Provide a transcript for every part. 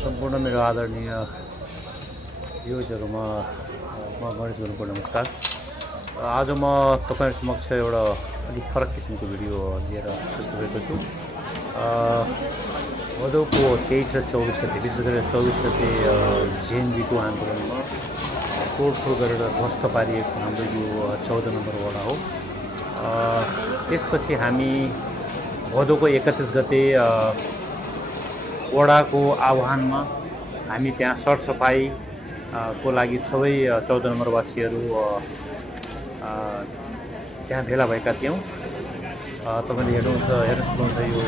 सम्पूर्ण मेरो आदरणीय योजकमा गणेश गुरुङको नमस्कार। आज म तपाईहरु समक्ष एउटा अलिक फरक किसिमको भिडियो लिएर उपस्थित भएको छु। भदौको 23 र 24 गते, विशेष गरेर 24 गते जेएनजीको आन्दोलनमा तोडफोड गरेर ध्वस्त पारिएको हाम्रो यो 14 नम्बर वडा हो। त्यसपछि हामी भदौको 31 गते वडाको आह्वानमा हामी त्यहाँ सरसफाई को लागि सबै 14 नम्बर वासीहरू त्यहाँ भेला भएका थियौँ। तपाईले हेर्नु सक्नुहुन्छ यो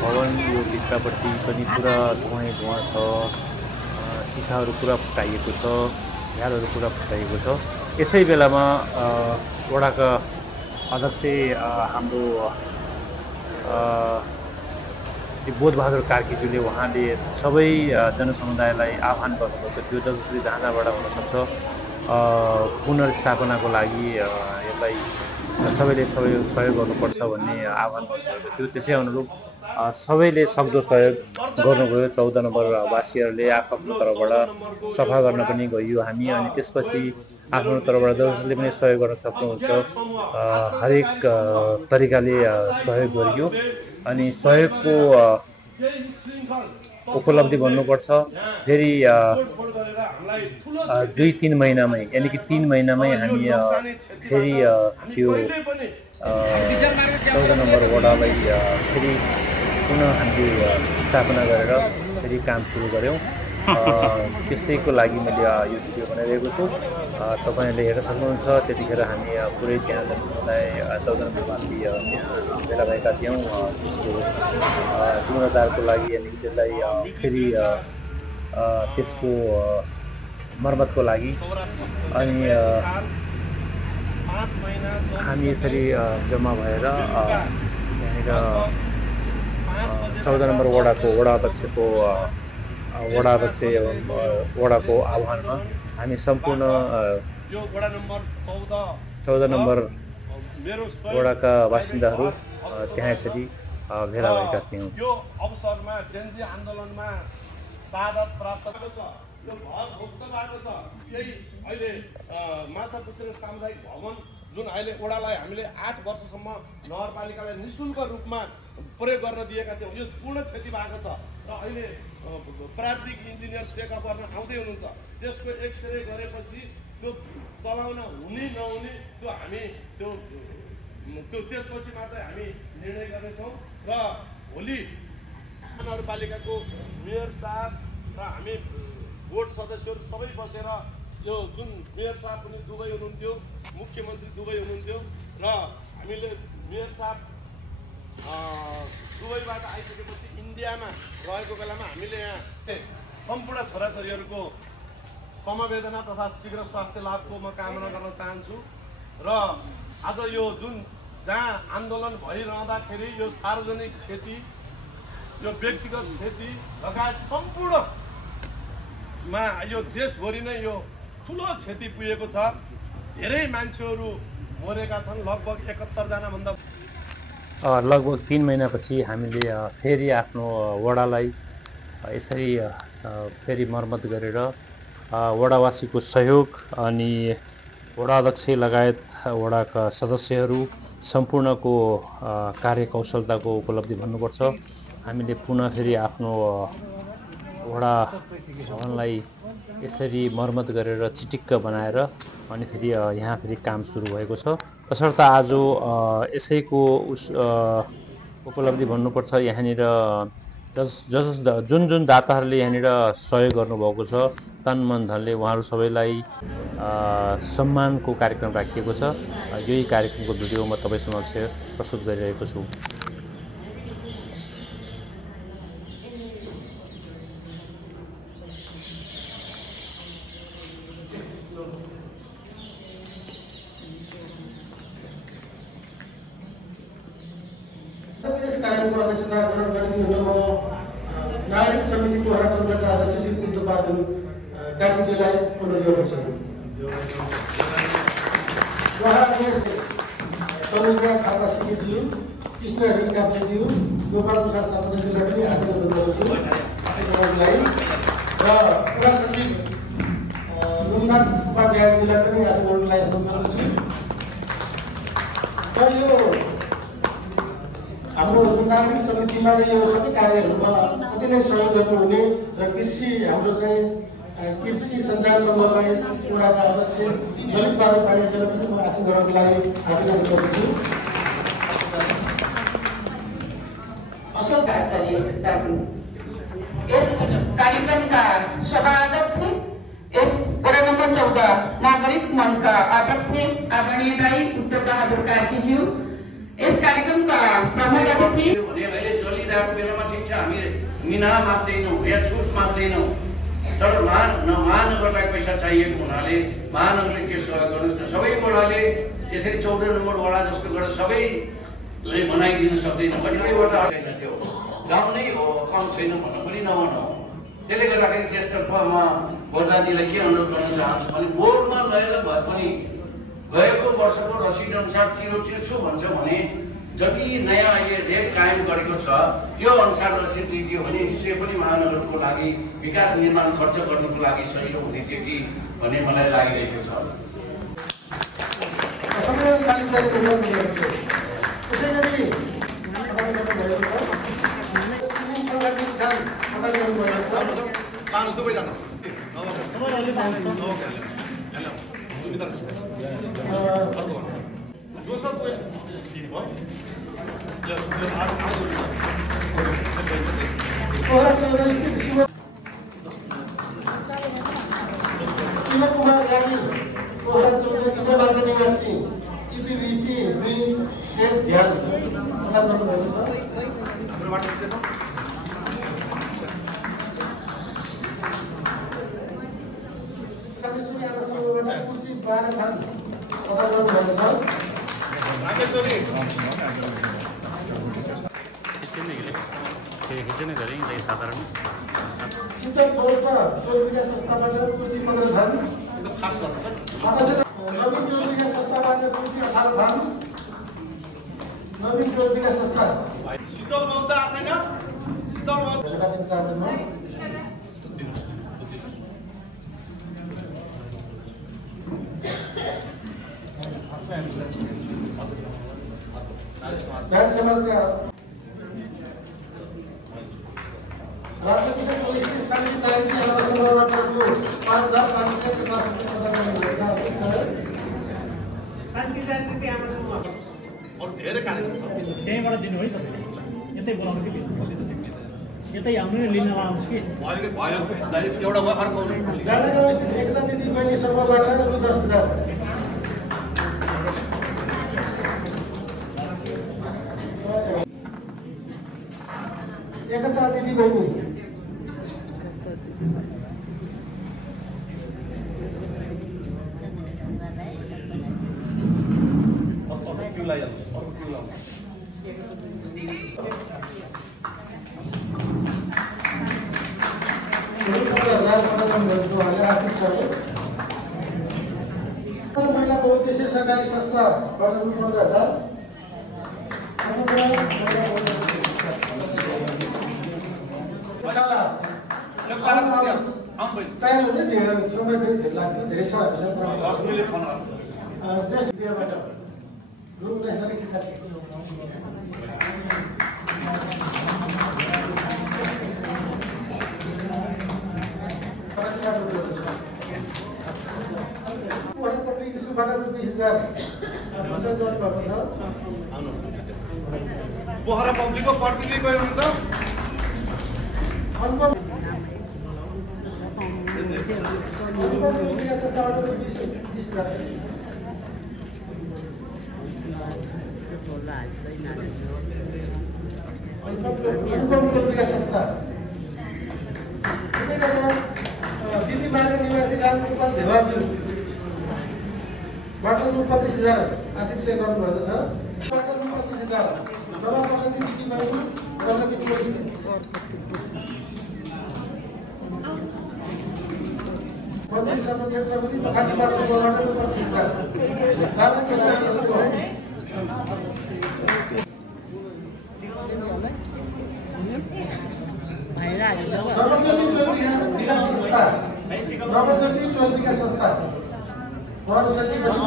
भवन यो भित्रपट्टि पनि पुरा धुवाँ छ, सिसाहरू पुरा फुटाइएको छ, झ्यालहरू पुरा फुटाइएको छ। यसै बेलामा वडाका अध्यक्ष हाम्रो श्री बोधबहादुर कार्कीज्यूले उहाँले सबै जनसमुदायलाई आह्वान गर्नुभएको थियो, जसरी जहाँबाट हुनसक्छ पुनर्स्थापनाको लागि यसलाई सबैले सहयोग गर्नुपर्छ भन्ने आह्वान गर्नुभएको थियो। त्यसै अनुरूप सबैले सक्दो सहयोग गर्नुभयो। 14 नम्बर वासीहरूले आफ्नो तर्फबाट सफा गर्न पनि गइयो हामी, अनि त्यसपछि आफ्नो तर्फबाट जसले पनि सहयोग गर्न सक्नुहुन्छ हरेक तरिकाले सहयोग गरियो। अनि सहयोगको उपलब्धि भन्नुपर्छ फेरि 2-3 महिनामै, यानि कि 3 महिनामै हामी फेरि त्यो 14 नम्बर वडालाई फेरि पुनः हामीले स्थापना गरेर फेरि काम सुरु गऱ्यौँ। त्यसैको लागि मैले यो भिडियो बनाइरहेको छु। तपाईहरुले हेर्न सक्नुहुन्छ त्यतिखेर हामी पुरै त्यहाँ जनसमुदाय 14 नम्बरवासी त्यहाँ भेला भएका थियौँ त्यसको जीर्णोद्धारको लागि, अनि त्यसलाई फेरि त्यसको मर्मतको लागि। अनि हामी यसरी जम्मा भएर त्यहाँनिर 14 नम्बर वडाको वडाध्यक्ष एवं वडाको आह्वानमा हामी सम्पूर्ण 14 नम्बर वडाका बासिन्दाहरू त्यहाँ यसरी भेला भएका थियौँ। यो अवसरमा जेएनजी आन्दोलनमा शहादत प्राप्त भएको छ, यो घर ध्वस्त भएको छ। यही अहिले माछापुच्छ्रे सामुदायिक भवन जुन अहिले वडालाई हामीले 8 वर्षसम्म नगरपालिकालाई निःशुल्क रूपमा प्रयोग गर्न दिएका थियौँ, यो पूर्ण क्षति भएको छ। र अहिले प्राविधिक इन्जिनियर चेकअप गर्न आउँदै हुनुहुन्छ। त्यसको एक्सरे गरेपछि त्यो चलाउन हुने नहुने त्यो हामी त्यो त्यसपछि मात्रै हामी निर्णय गर्नेछौँ। र भोलि नगरपालिकाको मेयर साहब र हामी बोर्ड सदस्यहरू सबै बसेर यो जुन मेयर साहब पनि दुबई हुनुहुन्थ्यो, मुख्यमन्त्री दुबई हुनुहुन्थ्यो, र हामीले मेयर साहब दुबईबाट आइसकेपछि इन्डियामा रहेको बेलामा हामीले यहाँ सम्पूर्ण छोराछोरीहरूको समवेदना तथा शीघ्र स्वास्थ्य लाभको म कामना गर्न चाहन्छु। र आज यो जुन जहाँ आन्दोलन भइरहँदाखेरि यो सार्वजनिक क्षति, यो व्यक्तिगत क्षति लगायत सम्पूर्णमा यो देशभरि नै यो ठुलो क्षति पुगेको छ। धेरै मान्छेहरू मरेका छन्, लगभग 71 जना भन्दा लगभग 3 महिनापछि हामीले फेरि आफ्नो वडालाई यसरी फेरि मर्मत गरेर वडावासीको सहयोग अनि वडा अध्यक्ष लगायत वडाका सदस्यहरू सम्पूर्णको कार्यकौशलताको उपलब्धि भन्नुपर्छ। हामीले पुनः फेरि आफ्नो वडा भवनलाई यसरी मर्मत गरेर चिटिक्क बनाएर अनि फेरि यहाँ फेरि काम सुरु भएको छ। तसर्थ आज यसैको उपलब्धि भन्नुपर्छ। यहाँनिर जुन दाताहरूले यहाँनिर सहयोग गर्नुभएको छ तन मन धनले, उहाँहरू सबैलाई सम्मानको कार्यक्रम राखिएको छ। यही कार्यक्रमको भिडियो म तपाईँ समक्ष प्रस्तुत गरिरहेको छु। यस कार्यक्रमको अध्यक्षता ग्रहण गरिदिनु म नागरिक समितिको वडा 14 का अध्यक्ष श्री बुद्धबहादुर कार्कीज्यूलाई अनुरोध गर्न चाहन्छु। उहाँले तमिलनाडु थापा सिकेज्यू कृष्ण काप्रेज्यू गोपाल प्रसाद सापकोटाज्यूलाई पनि हार्दिक अनुरोध गर्दछु आशीर्वादलाई र पुरा सचिव लोकनाथ उपाध्यायजीलाई पनि आशीर्वादलाई अनुरोध गर्दछु र यो हाम्रो नागरिक समितिमा यो सबै कार्यहरूमा अति नै सहयोग गर्नुहुने र कृषि हाम्रो चाहिँ कृषि सञ्चार समूहका यस वडाका अध्यक्ष दलित बहादुर पाण्डेजीलाई पनि म आसन गर्नको लागि हार्दिक अनुरोध गर्दछु। असल आचार्य दाजु यस कार्यक्रमका सभाध्यक्ष यस वडा नम्बर 14 नागरिक मञ्चका अध्यक्ष आदरणीय दाई उत्तर बहादुर कार्कीज्यू यस कार्यक्रमका प्रमुख अतिथि भने अहिले चलिरहेको बेलामा ठिक छ हामी मिना माग्दैनौँ या छुट माग्दैनौँ तर महानगरलाई पैसा चाहिएको हुनाले महानगरले के सहयोग गर्नुहोस् न। सबै वडाले यसरी 14 नम्बर वडा जस्तो गरेर सबैलाई बनाइदिन सक्दैन कतिपयवटा छैन त्यो गाउँ नै हो कम छैन भन्नु पनि नभनौँ। त्यसले गर्दाखेरि त्यसतर्फ म बजाजीलाई के अनुरोध गर्न चाहन्छु भने बोर्डमा लगेर भए पनि गएको वर्षको रसिद अनुसार तिर्छु भन्छ भने जति नयाँ अहिले रेट कायम गरेको छ त्यो अनुसार रसिद दिइदियो भने निश्चय पनि महानगरको लागि विकास निर्माण खर्च गर्नुको लागि सही हुने थियो कि भन्ने मलाई लागिरहेको छ। शिव कुमार यागी पोखरा 14 चित्रमार्ग निवासी इपिभिसी 2 सेट झ्याल प्रदान गर्नुभएको छ। कामेश्वरी आवासबाट कुची 12 थान प्रदान गर्नुभएको छ। शीतल बौद्ध टोल विकास संस्थाबाट कुची 15 थान नवीन टोल विकास संस्थाबाट कुची 18 थान नवीन टोल विकास संस्था शीतल बौद्ध आछैन शीतल बौद्ध जग्गा दिन चाहन्छु म। दान समाजका राज्यको पुलिसले शान्ति चारित्री आवासबाट 5550 प्रदान गर्नुभएको छ। शान्ति चारित्री आवासमा अरु धेरै कार्यक्रम छ त्यहीँबाट दिनु है तपाईँले यतै बोलाउनु कि यतै आउनु लिन आउँछु कि भयो एउटा अर्को डाँडागाउँ स्थित एकता दिदी बहिनी समूहबाट रु 10,000 एकता दिदी बहिनी महिला बहुउद्देश्य सहकारी संस्थाबाट रु 15,000 तयार हुने धेरै समय पनि धेरै लाग्छ धेरै श्रेष्ठबाट रु 19,60 पब्लिक स्कुलबाट रु 20,000 गर्नुभएको छ। पोखरा पब्लिकको प्रतिनिधि कोही हुनुहुन्छ? विकास संस्थाबाट रु 20,000 अनुपम विकास संस्था त्यसै गरेर दिल्ली मार्ग निवासी रामगोपाल धेवाज्यू बाट रु 25,000 आर्थिक सहयोग गर्नुभएको छ। बाट रु 25,000 जब प्रगति दिदीबहिनी प्रगति पुलिसले पञ्चायत संरक्षण समिति तथा युवा समूहबाट रु 25,000 राधाकृष्ण आवासको नवज्योति चोल विकास संस्था नवज्योति चोल विकास संस्था उहाँहरू सकेपछि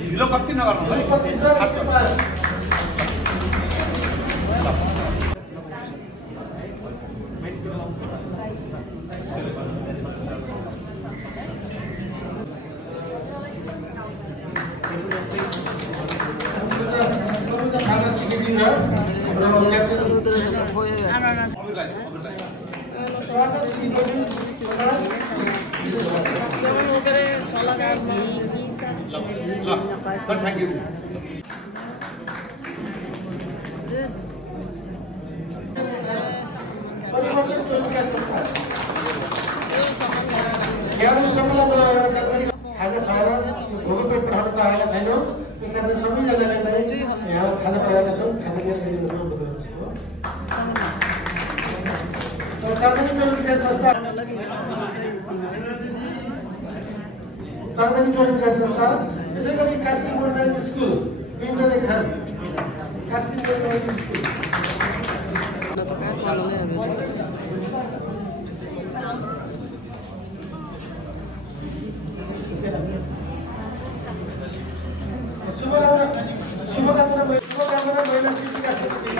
ढिलो कति नगर्नु है 25,105 थ्याङ्क यू खाजा खाएर भोको पेट पठाउन चाहेका छैनौँ त्यस कारण सबैजनाले चाहिँ यहाँ खाजा पठाएका छौँ खाजा लिएर गइदिनु चाँदनी विकास संस्था चाँदनी विकास संस्था त्यसै गरी कास्की मोडर्नाइज स्कुल इन्टरनेट खान कास्की मोडर्नाइज स्कुल शुभकामना महिला शिक्षिका समिति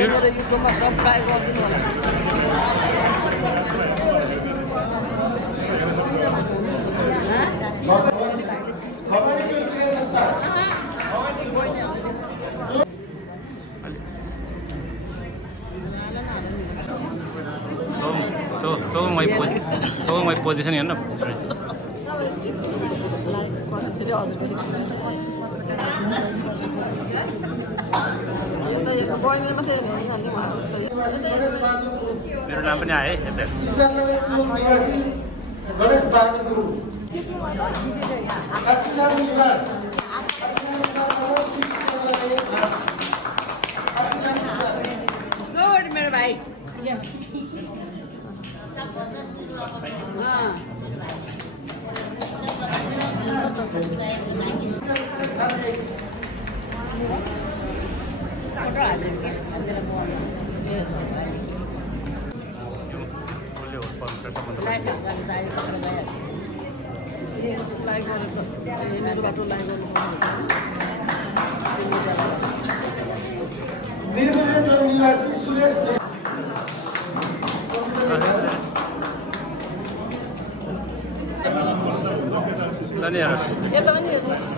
युट्युबमा सब्सक्राइब गरिदिनु होला तो my position है ना मेरो नाम पनि आए गणेश बहादुर गुरु काशीनाथ निवार मेरो भाइ निवासी सुरेश यता पनि हेर्नुहोस्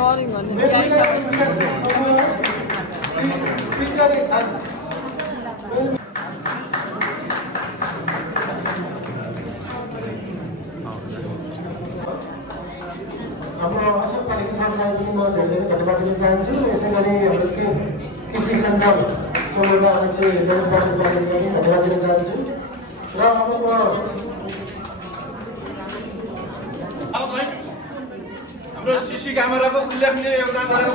नरिङ भन्ने हाम्रो अशोक पाली किसानलाई पनि म धेरै धेरै धन्यवाद दिन चाहन्छु यसै गरी हाम्रो कृषि सञ्जाल समूहका अध्यक्ष गणेश बहादुरलाई पनि धन्यवाद दिन चाहन्छु र अब म हाम्रो सिसी क्यामेराको उल्लेखनीय योगदान गरेको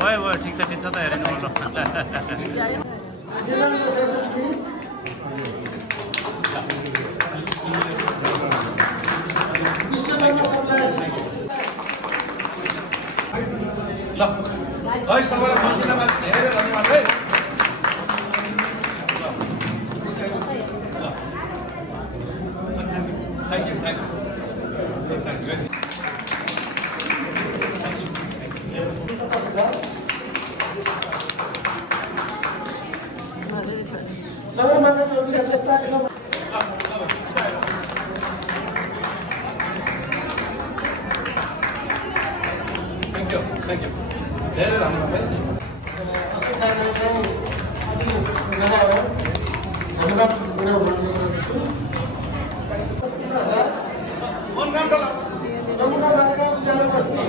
भाइ हो भयो ठिक छ त हेर्नु ल है सबैलाई मसिनामा धेरै धन्यवाद है थ्याङ्क यू सगरमाथा विकास संस्था थ्याङ्क यू धेरै धन्यवाद है धन्यवाद दिन चाहन्छु नमुना बालिका उज्यालो बस्ती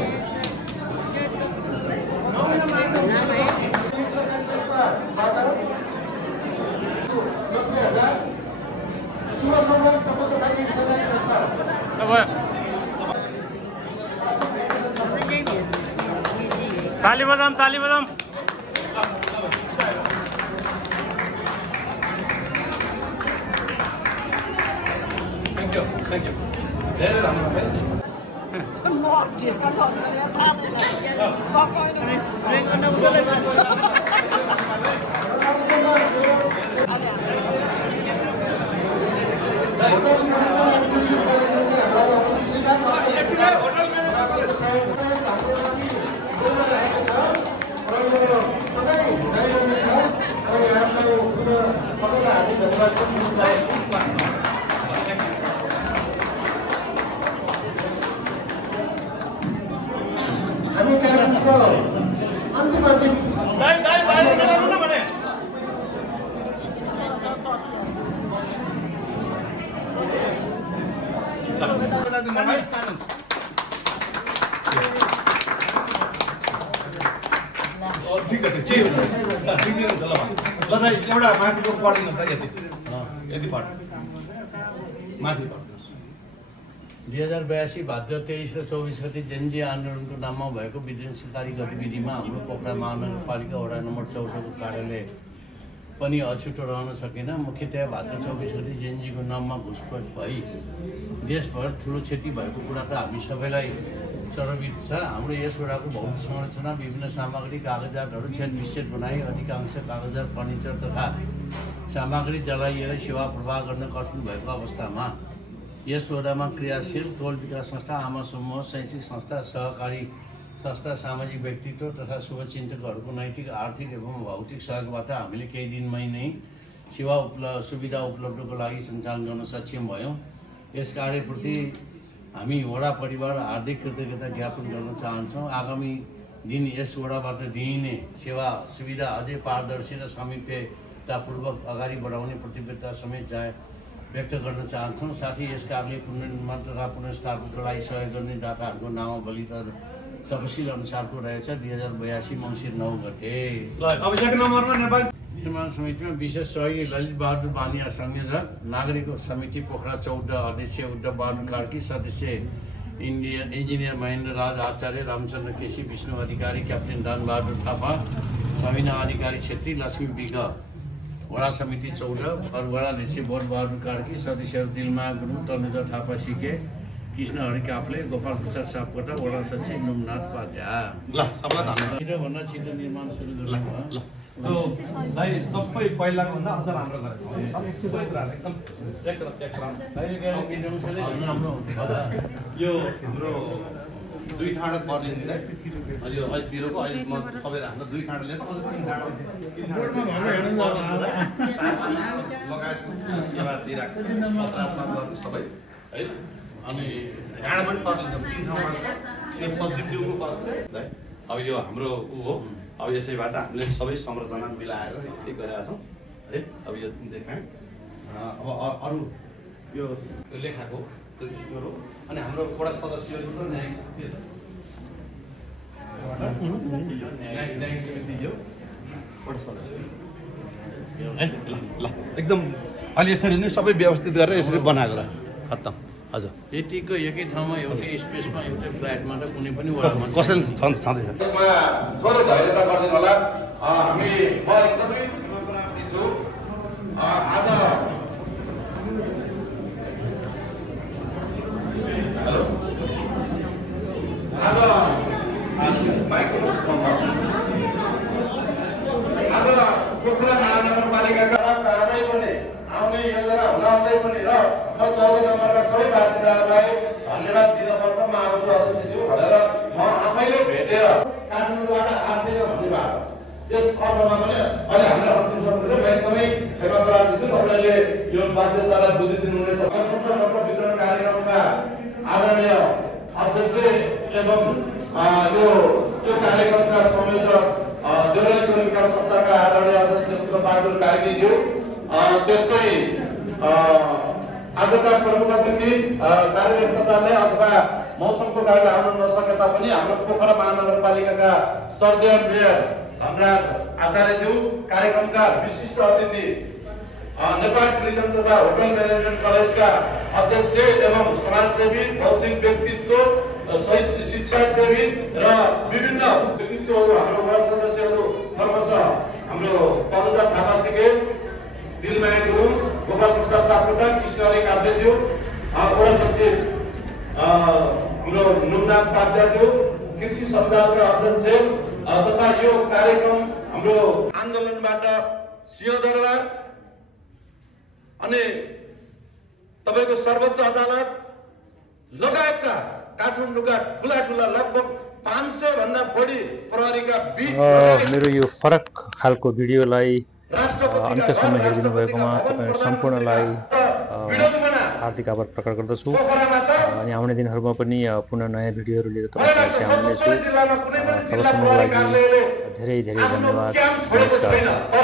ताली बजाम थ्याङ्क यू धेरै राम्रो है हामी कार्यक्रमको अन्तिम एउटा माथिको पढिदिनुहोस् न यति पढ माथि पढ्नुहोस् 2082 भाद्र 23 र 24 गते जेनजी आन्दोलनको नाममा भएको विध्वंसकारी गतिविधिमा हाम्रो पोखरा महानगरपालिका वडा नम्बर 14 को कार्यालय पनि अछुटो रहन सकेन। मुख्यतया भाद्र 24 गते जेनजीको नाममा घुसपैठ भई देशभर ठुलो क्षति भएको कुरा त हामी सबैलाई चरविदित छ। हाम्रो यस वडाको भौतिक संरचना विभिन्न सामग्री कागजातहरू छेदविच्छेद बनाई अधिकांश कागजात फर्निचर तथा सामग्री जलाइएर सेवा प्रवाह गर्न कठिन भएको अवस्थामा यस वडामा क्रियाशील टोल विकास संस्था, आमा समूह, शैक्षिक संस्था, सहकारी संस्था, सामाजिक व्यक्तित्व तथा शुभचिन्तकहरूको नैतिक, आर्थिक एवं भौतिक सहयोगबाट हामीले केही दिनमै नै सुविधा उपलब्धको लागि सञ्चालन गर्न सक्षम भयौँ। यस कार्यप्रति हामी वडा परिवार हार्दिक कृतज्ञता ज्ञापन गर्न चाहन्छौँ। आगामी दिन यस वडाबाट दिइने सेवा सुविधा अझै पारदर्शी र समीप्यतापूर्वक अगाडि बढाउने प्रतिबद्धता समेत व्यक्त गर्न चाहन्छौँ। साथै यस कार्य पुनर्निर्माण तथा पुनर्स्थापनाको लागि सहयोग गर्ने दाताहरूको नामावली तपसिल अनुसारको रहेछ। 2082 मङ्सिर 9 गते निर्माण समितिमा विशेष सहयोगी ललित बहादुर बानिया संयोजक, नागरिक समिति पोखरा 14 अध्यक्ष उद्धव बहादुर कार्की, सदस्य इन्जिनियर महेन्द्र राज आचार्य, रामचन्द्र केसी, विष्णु अधिकारी, क्याप्टेन दान बहादुर थापा, सबिना अधिकारी छेत्री, लक्ष्मी विग, वडा समिति 14 फरवरा अध्यक्ष बोध बहादुर कार्की, सदस्यहरू दिलमा गुरुङ, तनुजा थापा सिके, कृष्ण हरि काफ्ले, गोपाल प्रसाद सापकोटा, वडा सचिव नुमनाथ उपाध्याय। छिटोभन्दा छिटो निर्माण सुरु गर्नु भाइ सबै पहिलाको भन्दा अझ राम्रो गरेछ यो हाम्रो दुई ठाडो पर्लिन्छ अहिले अहिलेतिरको अहिले म सबैले हाम्रो दुई ठाडो लेख्छ अझ तीन ठाडो लगायतको सेवा दिइरहेको छ पत्राचार सबै है। अनि ढाडा पनि पर्लिन्छ तीन ठाउँमा यो सब्जेक्टिभको पर्छ है। अब यो हाम्रो ऊ हो। अब यसैबाट हामीले सबै संरचना मिलाएर यस्तै गरेका छौँ है। अब यो देखाएँ। अब अरू यो लेखाको त्यो स्टोर हो। अनि हाम्रो वडा सदस्यहरू र न्यायिक समिति यो वडा सदस्य है। ल एकदम अहिले यसरी नै सबै व्यवस्थित गरेर यसरी बनाएको खत्तम। हजुर यतिको एकै ठाउँमा एउटै स्पेसमा एउटै फ्ल्याटमा त कुनै पनि वडामा कसैले छँदैछ थोरै धैर्यता गरिदिनु होला। हामी म एकदमै छु आज पोखरा महानगरपालिकाका चाँडै पनि आउने योजना हुँदै पनि र म 14 नम्बरका सबै बासिन्दाहरूलाई धन्यवाद दिनुपर्छ। म आउँछु अध्यक्षज्यू भनेर म आफैले भेटेर काठमाडौँबाट आशय भन्ने भएको छ। यस अर्थमा पनि अहिले हामीलाई अन्तिम शब्द म एकदमै क्षमा प्रार्थी छु। तपाईँले यो बाध्यतालाई बुझिदिनु हुनेछ। सूचनापत्र वितरण कार्यक्रमका आदरणीय अध्यक्ष एवं यो कार्यक्रमका संयोजक देउराली विकास संस्थाका आदरणीय अध्यक्ष उद्धव बहादुर कार्कीज्यू, त्यस्तै आजका प्रमुख अतिथि कार्यव्यस्तताले अथवा मौसमको कारणले आउन नसके तापनि हाम्रो पोखरा महानगरपालिकाका सर्देय मेयर धनराज आचार्यज्यू, कार्यक्रमका विशिष्ट अतिथि नेपाल टुरिज्म तथा होटल म्यानेजमेन्ट कलेजका अध्यक्ष एवं समाजसेवी बौद्धिक व्यक्तित्व शहीद शिक्षासेवी र विभिन्न व्यक्तित्वहरू हाम्रो वडा सदस्यहरू क्रमशः हाम्रो पनुजा थापा सिके, दिलमाया गुरुङ, गोपाल प्रसाद सापकोटा, कृष्णहरि काभ्रेज्यू, वडा सचिव हाम्रो नुमनाथ पाध्याज्यू, कृषि सञ्जालका अध्यक्ष तथा यो कार्यक्रम हाम्रो आन्दोलनबाट सिंहदरबार अनि तपाईको सर्वोच्च अदालत लगायतका काठमाडौँका ठुला लगभग 500 भन्दा बढी प्रहरीका मेरो यो फरक खालको भिडियोलाई अन्त्यसम्म हेरिदिनु भएकोमा तपाईहरु सम्पूर्णलाई हार्दिक आभार प्रकट गर्दछु। अनि आउने दिनहरुमा पनि पुनः नयाँ भिडियोहरु लिएर तपाईहरुलाई आउनेछु। तबसम्मको लागि धेरै धेरै धन्यवाद। नमस्कार।